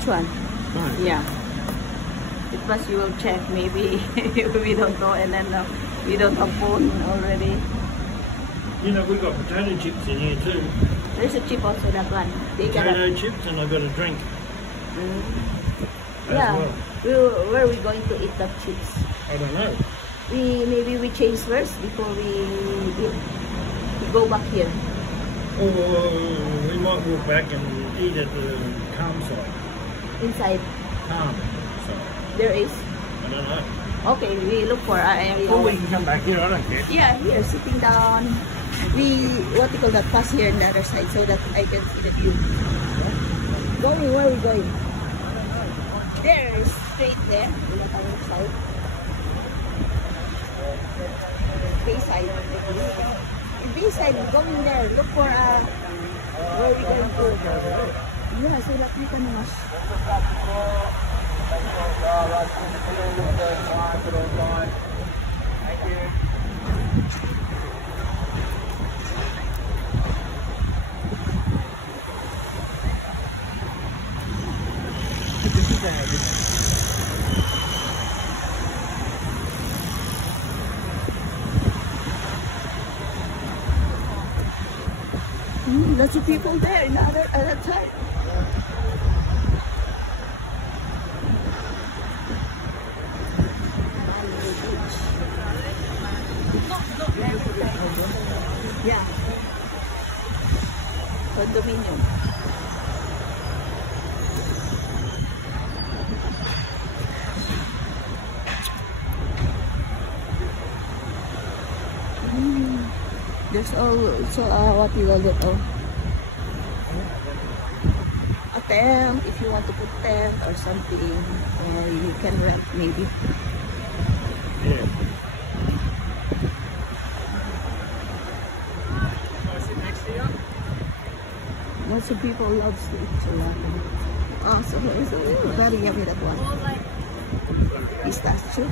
Which one? Right. Yeah. It was you will check. Maybe we don't know, and then we don't have phone already. You know, we've got potato chips in here too. There's a chip also, that one. Potato chips, and I've got a drink. Yeah. Well. Where are we going to eat that chips? I don't know. Maybe we change first before we go back here. Or we might walk back and eat at the calm side. Inside. Calm side. There is. I don't know. Okay, we look for our area. Or we can come back here, I don't care. Yeah, here, sitting down. What do you call that? Pass here on the other side so that I can see the view. Going, where are we going? There, straight there. On the other side. Bayside. Bayside, going there. Look for where we going to. Yeah, so that we can wash. Thank you. Lots of people there in the other side. Yeah. Condominium. There's also what you call it, a tent if you want to put tent or something, or you can rent maybe. Yeah. Lots of people love to eat gelato. Oh, so very yummy, that one. Pistachio.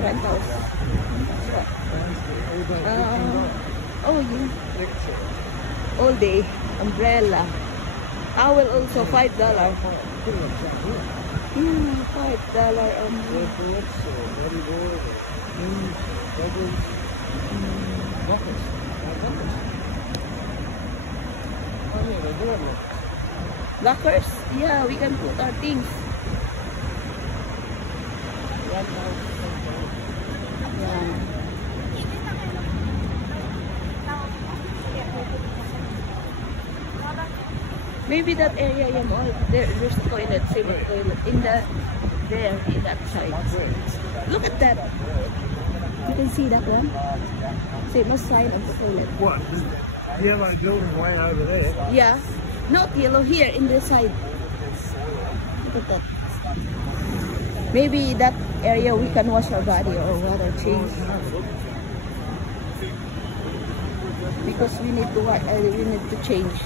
Rentals. Oh yeah. All day. Umbrella. I will also $5. Yeah, $5. Lockers? Yeah, we can put our things. Yeah. Maybe that area, there's a toilet, same toilet in that side. Look at that. You can see that one. Same sign of the toilet. What? The yellow building way over there? Yeah. Not yellow here in this side. Look at that. Maybe that area we can wash our body or water change. Because we need to change.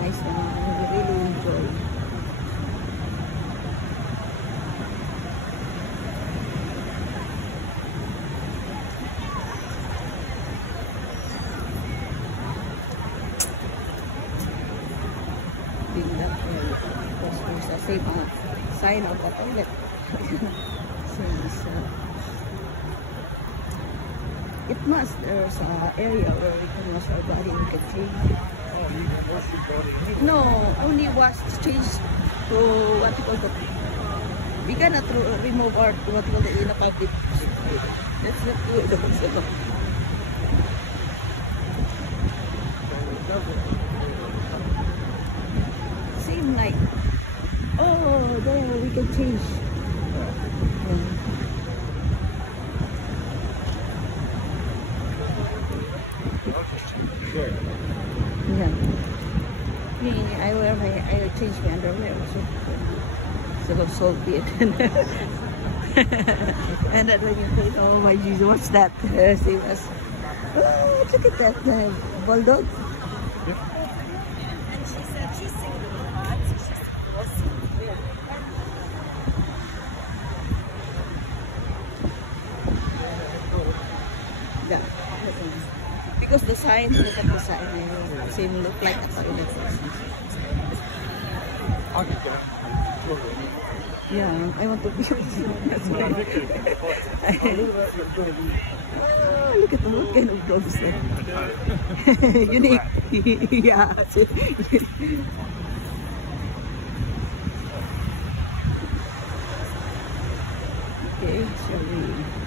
Nice one. I really enjoy. Being that way, because there's a same sign of the toilet. It must. There's an area where we can wash our body. We can change. No, only wash, change to what you call the. We cannot remove our what you call the in a public. Let's not do it. Same like. Oh, there we can change. Yeah. I change my underwear also. So salty. And then when you say, oh my Jesus, what's that? Same as, oh, look at that bulldog. And she said she's single hot, so she's supposed to. Yeah. Because the sign, look at the sign. Same look like a toilet. Yeah, I want to be that's why. Oh, look at what kind of dogs there. Unique. Yeah. Okay, shall we?